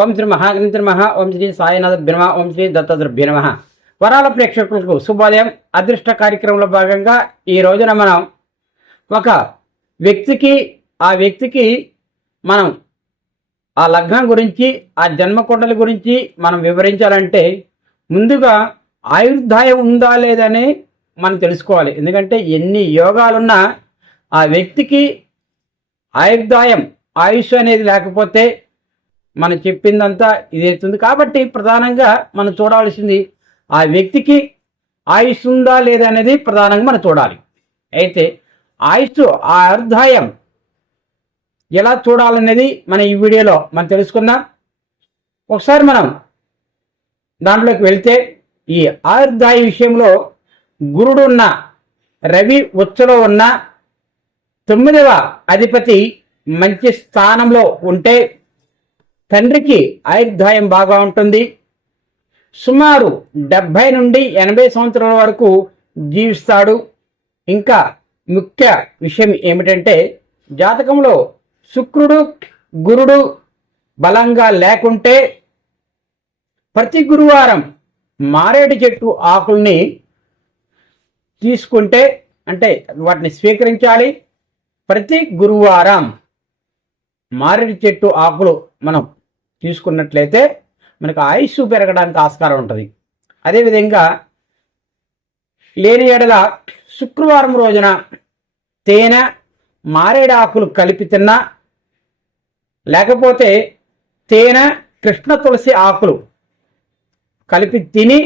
ఓం శ్రీ మహాగ్రంథి నమ ఓం శ్రీ సాయినాథ బ్రహ్మ ఓం శ్రీ దత్తద్రభ్య నమ. వరాల ప్రేక్షకులకు శుభోదయం. అదృష్ట కార్యక్రమంలో భాగంగా ఈ రోజున మనం ఒక వ్యక్తికి ఆ వ్యక్తికి మనం ఆ లగ్నం గురించి ఆ జన్మకొండల గురించి మనం వివరించాలంటే ముందుగా ఆయుర్దాయం ఉందా లేదని మనం తెలుసుకోవాలి. ఎందుకంటే ఎన్ని యోగాలున్నా ఆ వ్యక్తికి ఆయుర్దాయం ఆయుష్ అనేది లేకపోతే మనం చెప్పిందంతా ఇదవుతుంది కాబట్టి ప్రధానంగా మనం చూడాల్సింది ఆ వ్యక్తికి ఆయుష్ ఉందా లేదా అనేది ప్రధానంగా మనం చూడాలి. అయితే ఆయుష్ ఆ అర్ధాయం ఎలా చూడాలనేది మన ఈ వీడియోలో మనం తెలుసుకుందాం. ఒకసారి మనం దాంట్లోకి వెళ్తే ఈ ఆయుర్దాయ విషయంలో గురుడు ఉన్న రవి ఉచ్చలో ఉన్న తొమ్మిదవ అధిపతి మంచి స్థానంలో ఉంటే తండ్రికి ఆయుర్దాయం బాగా ఉంటుంది. సుమారు డెబ్భై నుండి ఎనభై సంవత్సరాల వరకు జీవిస్తాడు. ఇంకా ముఖ్య విషయం ఏమిటంటే జాతకంలో శుక్రుడు గురుడు బలంగా లేకుంటే ప్రతి గురువారం మారేడు చెట్టు ఆకుల్ని తీసుకుంటే అంటే వాటిని స్వీకరించాలి. ప్రతి గురువారం మారేడు చెట్టు ఆకులు మనం తీసుకున్నట్లయితే మనకు ఆయుష్ పెరగడానికి ఆస్కారం ఉంటుంది. అదేవిధంగా లేని ఎడల శుక్రవారం రోజున తేనె మారేడు ఆకులు కలిపి తిన్నా లేకపోతే తేనె కృష్ణ తులసి ఆకులు కలిపి తిని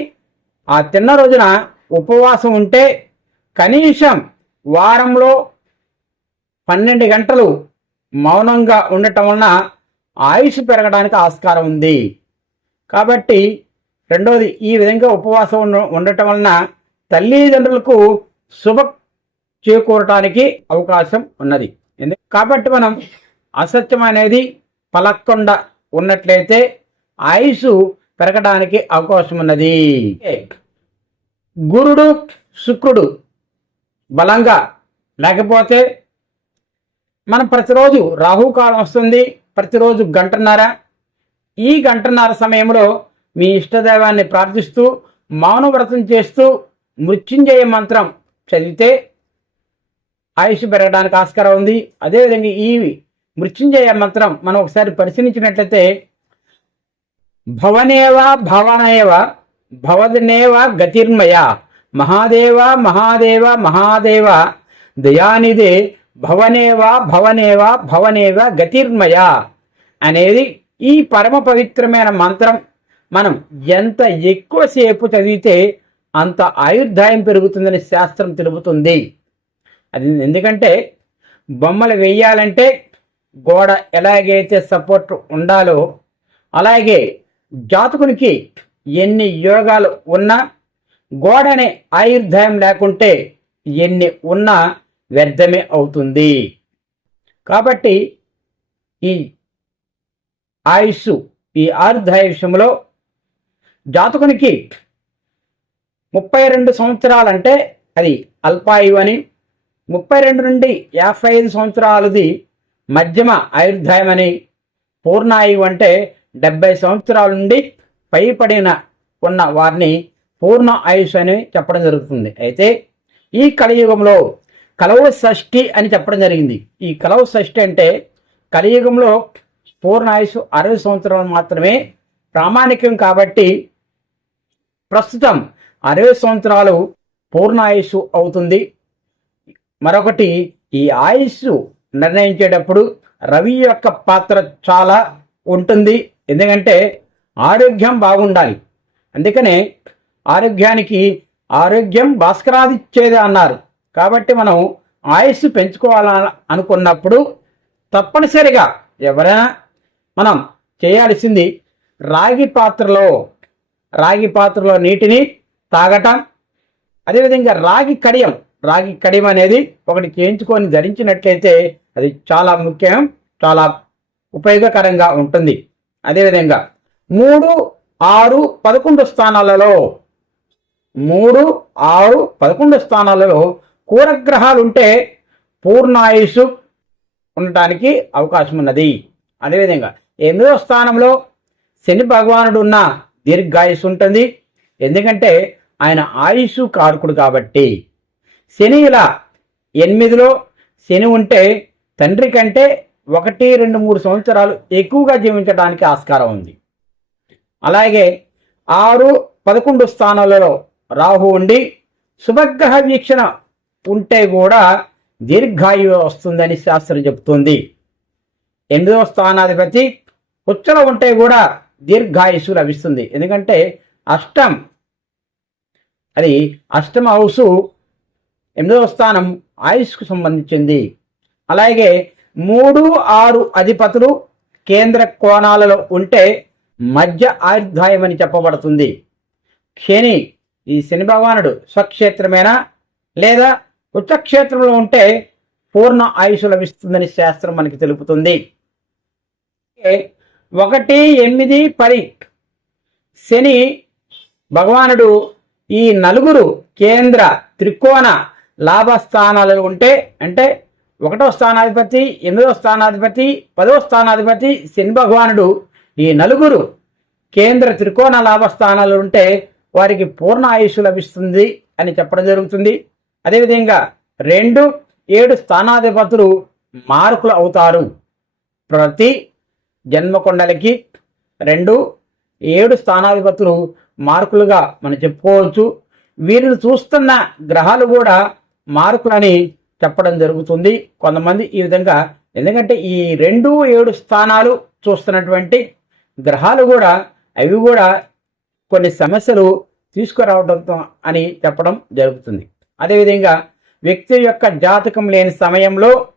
ఆ తిన్న రోజున ఉపవాసం ఉంటే కనీసం వారంలో పన్నెండు గంటలు మౌనంగా ఉండటం వలన ఆయుష్ పెరగడానికి ఆస్కారం ఉంది. కాబట్టి రెండవది ఈ విధంగా ఉపవాసం ఉండటం వలన తల్లిదండ్రులకు శుభ చేకూరటానికి అవకాశం ఉన్నది. కాబట్టి మనం అసత్యం అనేది పలక్కుండా ఉన్నట్లయితే ఆయుష్ పెరగడానికి అవకాశం ఉన్నది. గురుడు శుక్రుడు బలంగా లేకపోతే మనం ప్రతిరోజు రాహుకాలం వస్తుంది. ప్రతిరోజు గంటన్నర. ఈ గంటన్నర సమయంలో మీ ఇష్టదైవాన్ని ప్రార్థిస్తూ మౌనవ్రతం చేస్తూ మృత్యుంజయ మంత్రం చదివితే ఆయుష్ పెరగడానికి ఆస్కారం ఉంది. అదేవిధంగా ఈ మృత్యుంజయ మంత్రం మనం ఒకసారి పరిశీలించినట్లయితే భవనేవ భవనేవ భవదనేవ గతిర్మయ. మహాదేవ మహాదేవ మహాదేవ. దయానిదే భవనేవా భవనేవా భవనేవా గతిర్మయ అనేది ఈ పరమ పవిత్రమైన మంత్రం. మనం ఎంత ఎక్కువసేపు చదివితే అంత ఆయుర్దాయం పెరుగుతుందని శాస్త్రం తెలుపుతుంది. అది ఎందుకంటే బొమ్మలు వేయాలంటే గోడ ఎలాగైతే సపోర్ట్ ఉండాలో అలాగే జాతకునికి ఎన్ని యోగాలు ఉన్నా గోడనే ఆయుర్దాయం లేకుంటే ఎన్ని ఉన్నా వ్యర్థమే అవుతుంది. కాబట్టి ఈ ఆయుష్ ఈ ఆరుద్ధాయుష్యంలో జాతకునికి ముప్పై రెండు సంవత్సరాలంటే అది అల్పాయు అని ముప్పై రెండు నుండి యాభై ఐదు సంవత్సరాలది మధ్యమ ఆయుర్దాయం అని పూర్ణాయువు అంటే డెబ్బై సంవత్సరాల నుండి పైపడిన ఉన్న వారిని పూర్ణ ఆయుష్ అని చెప్పడం జరుగుతుంది. అయితే ఈ కలియుగంలో కలవ షష్ఠి అని చెప్పడం జరిగింది. ఈ కలవ షష్ఠి అంటే కలియుగంలో పూర్ణ ఆయుష్ అరవై సంవత్సరాలు మాత్రమే ప్రామాణికం కాబట్టి ప్రస్తుతం అరవై సంవత్సరాలు పూర్ణ ఆయుష్ అవుతుంది. మరొకటి ఈ ఆయుస్సు నిర్ణయించేటప్పుడు రవి యొక్క పాత్ర చాలా ఉంటుంది. ఎందుకంటే ఆరోగ్యం బాగుండాలి. అందుకనే ఆరోగ్యానికి ఆరోగ్యం భాస్కరాదిచ్చేది అన్నారు. కాబట్టి మనం ఆయుష్ పెంచుకోవాలని అనుకున్నప్పుడు తప్పనిసరిగా ఎవరైనా మనం చేయాల్సింది రాగి పాత్రలో రాగి పాత్రలో నీటిని తాగటం. అదేవిధంగా రాగి కడియం రాగి కడియం అనేది ఒకటి చేయించుకొని ధరించినట్లయితే అది చాలా ముఖ్యం చాలా ఉపయోగకరంగా ఉంటుంది. అదేవిధంగా మూడు ఆరు పదకొండు స్థానాలలో మూడు ఆరు పదకొండు స్థానాలలో కూరగ్రహాలు ఉంటే పూర్ణాయుషు ఉండటానికి అవకాశం ఉన్నది అదేవిధంగా ఎనిమిదవ స్థానంలో శని భగవానుడు ఉన్న దీర్ఘాయుసు ఉంటుంది ఎందుకంటే ఆయన ఆయుష్ కారకుడు కాబట్టి. శని ఇలా ఎనిమిదిలో శని ఉంటే తండ్రి కంటే ఒకటి రెండు మూడు సంవత్సరాలు ఎక్కువగా జీవించడానికి ఆస్కారం ఉంది. అలాగే ఆరు పదకొండు స్థానాలలో రాహు ఉండి శుభగ్రహ వీక్షణ ఉంటే కూడా దీర్ఘాయువు వస్తుందని శాస్త్రం చెబుతుంది ఎనిమిదవ స్థానాధిపతి ఉచ్చలో ఉంటే కూడా దీర్ఘాయుసు లభిస్తుంది. ఎందుకంటే అష్టం అది అష్టమ హౌసు ఎనిమిదవ స్థానం ఆయుష్కు సంబంధించింది. అలాగే మూడు ఆరు అధిపతులు కేంద్ర కోణాలలో ఉంటే మధ్య ఆయుర్ధాయం అని చెప్పబడుతుంది. శని ఈ శని భగవానుడు స్వక్షేత్రమేనా లేదా ఉచ్చక్షేత్రంలో ఉంటే పూర్ణ ఆయుష్ లభిస్తుందని శాస్త్రం మనకి తెలుపుతుంది. ఒకటి ఎనిమిది పది. శని భగవానుడు ఈ నలుగురు కేంద్ర త్రికోణ లాభస్థానాలలో ఉంటే అంటే ఒకటో స్థానాధిపతి ఎనిమిదో స్థానాధిపతి పదో స్థానాధిపతి శని భగవానుడు ఈ నలుగురు కేంద్ర త్రికోణ లాభస్థానాలు ఉంటే వారికి పూర్ణ ఆయుష్ లభిస్తుంది అని చెప్పడం జరుగుతుంది. అదేవిధంగా రెండు ఏడు స్థానాధిపతులు మార్కులు అవుతారు. ప్రతి జన్మకొండలకి రెండు ఏడు స్థానాధిపతులు మార్కులుగా మనం చెప్పుకోవచ్చు. వీరిని చూస్తున్న గ్రహాలు కూడా మార్కులని చెప్పడం జరుగుతుంది. కొంతమంది ఈ విధంగా ఎందుకంటే ఈ రెండు ఏడు స్థానాలు చూస్తున్నటువంటి గ్రహాలు కూడా అవి కూడా కొన్ని సమస్యలు తీసుకురావడంతో అని చెప్పడం జరుగుతుంది. అదేవిధంగా వ్యక్తి యొక్క జాతకం లేని సమయంలో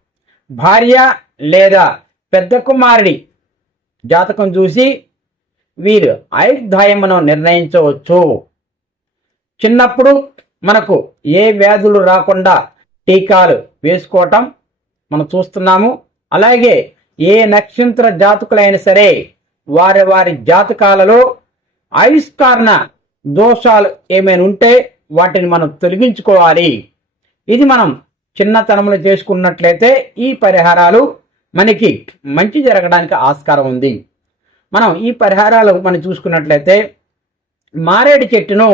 భార్య లేదా పెద్ద కుమారుడి జాతకం చూసి వీరు ఆయుర్దాయమును నిర్ణయించవచ్చు. చిన్నప్పుడు మనకు ఏ వ్యాధులు రాకుండా టీకాలు వేసుకోవటం మనం చూస్తున్నాము. అలాగే ఏ నక్షత్ర జాతకులైనా సరే వారి వారి జాతకాలలో ఆయుష్కారణ దోషాలు ఏమైనా ఉంటే వాటిని మనం తొలగించుకోవాలి. ఇది మనం చిన్నతనంలో చేసుకున్నట్లయితే ఈ పరిహారాలు మనకి మంచి జరగడానికి ఆస్కారం ఉంది. మనం ఈ పరిహారాలు మనం చూసుకున్నట్లయితే మారేడు చెట్టును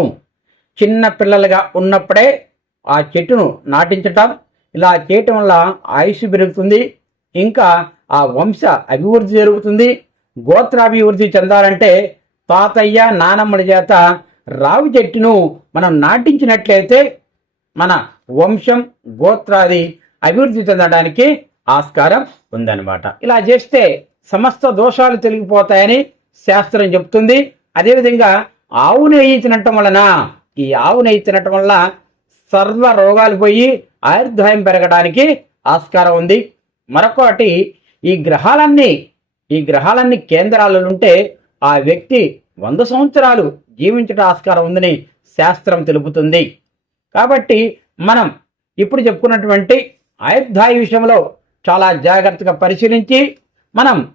చిన్న పిల్లలుగా ఉన్నప్పుడే ఆ చెట్టును నాటించటం ఇలా చేయటం వల్ల ఆయుష్ పెరుగుతుంది ఇంకా ఆ వంశ అభివృద్ధి జరుగుతుంది గోత్రాభివృద్ధి చెందాలంటే తాతయ్య నానమ్మల చేత రావి చెట్టును మనం నాటించినట్లయితే మన వంశం గోత్రాది అభివృద్ధి చెందడానికి ఆస్కారం ఉందన్నమాట. ఇలా చేస్తే సమస్త దోషాలు తొలగిపోతాయని శాస్త్రం చెప్తుంది అదేవిధంగా ఆవు నెయ్యి తినటం వలన ఈ ఆవు నెయ్యి తినటం వల్ల సర్వ రోగాలు పోయి ఆయుర్దాయం పెరగడానికి ఆస్కారం ఉంది. మరొకటి ఈ గ్రహాలన్నీ ఈ గ్రహాలన్నీ కేంద్రాలలో ఉంటే ఆ వ్యక్తి వంద సంవత్సరాలు జీవించట ఆస్కారం ఉందని శాస్త్రం తెలుపుతుంది. కాబట్టి మనం ఇప్పుడు చెప్పుకున్నటువంటి ఆయుర్దాయ విషయంలో చాలా జాగ్రత్తగా పరిశీలించి మనం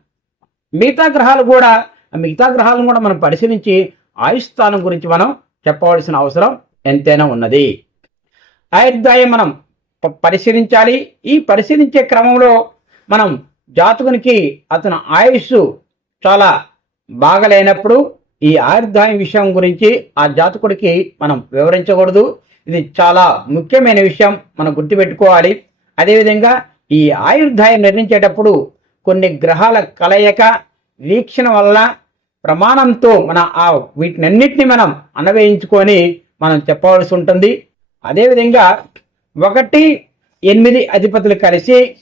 మిగతా గ్రహాలు కూడా మిగతా గ్రహాలను కూడా మనం పరిశీలించి ఆయుస్థానం గురించి మనం చెప్పవలసిన అవసరం ఎంతైనా ఉన్నది. ఆయుర్దాయం మనం పరిశీలించాలి. ఈ పరిశీలించే క్రమంలో మనం జాతకునికి అతను ఆయుష్ చాలా బాగలేనప్పుడు ఈ ఆయుర్దాయం విషయం గురించి ఆ జాతకుడికి మనం వివరించకూడదు. ఇది చాలా ముఖ్యమైన విషయం మనం గుర్తుపెట్టుకోవాలి. అదేవిధంగా ఈ ఆయుర్దాయం నిర్మించేటప్పుడు కొన్ని గ్రహాల కలయిక వీక్షణ వల్ల ప్రమాణంతో మన ఆ వీటినన్నిటిని మనం అన్వయించుకొని మనం చెప్పవలసి ఉంటుంది. అదేవిధంగా ఒకటి ఎనిమిది అధిపతులు కలిసి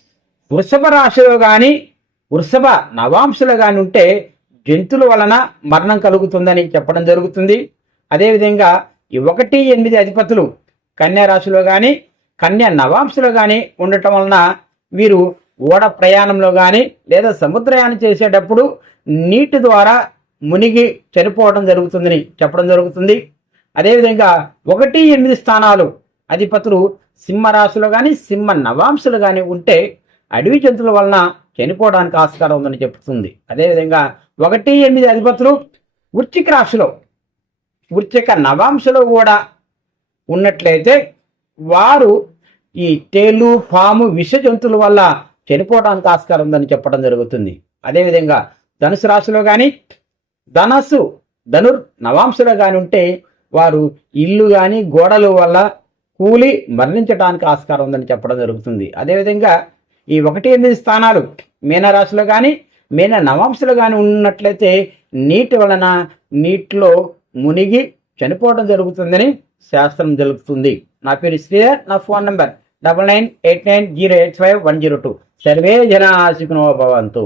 వృషభ రాశిలో కానీ వృషభ నవాంశలో కానీ ఉంటే జంతువుల వలన మరణం కలుగుతుందని చెప్పడం జరుగుతుంది. అదేవిధంగా ఈ ఒకటి ఎనిమిది అధిపతులు కన్యా రాశిలో కానీ కన్యా నవాంశలో కానీ ఉండటం వలన వీరు ఓడ ప్రయాణంలో కానీ లేదా సముద్రయానం చేసేటప్పుడు నీటి ద్వారా మునిగి చనిపోవడం జరుగుతుందని చెప్పడం జరుగుతుంది. అదేవిధంగా ఒకటి ఎనిమిది స్థానాలు అధిపతులు సింహ రాశిలో కానీ సింహ నవాంశలు కానీ ఉంటే అడవి జంతువుల వలన చనిపోవడానికి ఆస్కారం ఉందని చెప్తుంది. అదేవిధంగా ఒకటి ఎనిమిది అధిపతులు వృచ్చిక రాశిలో వృచ్చిక నవాంశలో కూడా ఉన్నట్లయితే వారు ఈ తేలు పాము విష జంతువుల వల్ల చనిపోవడానికి ఆస్కారం ఉందని చెప్పడం జరుగుతుంది. అదేవిధంగా ధనుసు రాశిలో కానీ ధనస్సు ధనుర్ నవాంశలో కానీ ఉంటే వారు ఇల్లు కానీ గోడలు వల్ల కూలి మరణించడానికి ఆస్కారం ఉందని చెప్పడం జరుగుతుంది. అదేవిధంగా ఈ ఒకటి ఎనిమిది స్థానాలు మీనరాశిలో కానీ మీన నవాంశలు కానీ ఉన్నట్లయితే నీటి వలన నీటిలో మునిగి చనిపోవడం జరుగుతుందని శాస్త్రం జరుగుతుంది నా పేరు శ్రీధర్ నా phone number double nine eight nine zero eight five one zero two. Survey జనా సుఖినో భవంతు.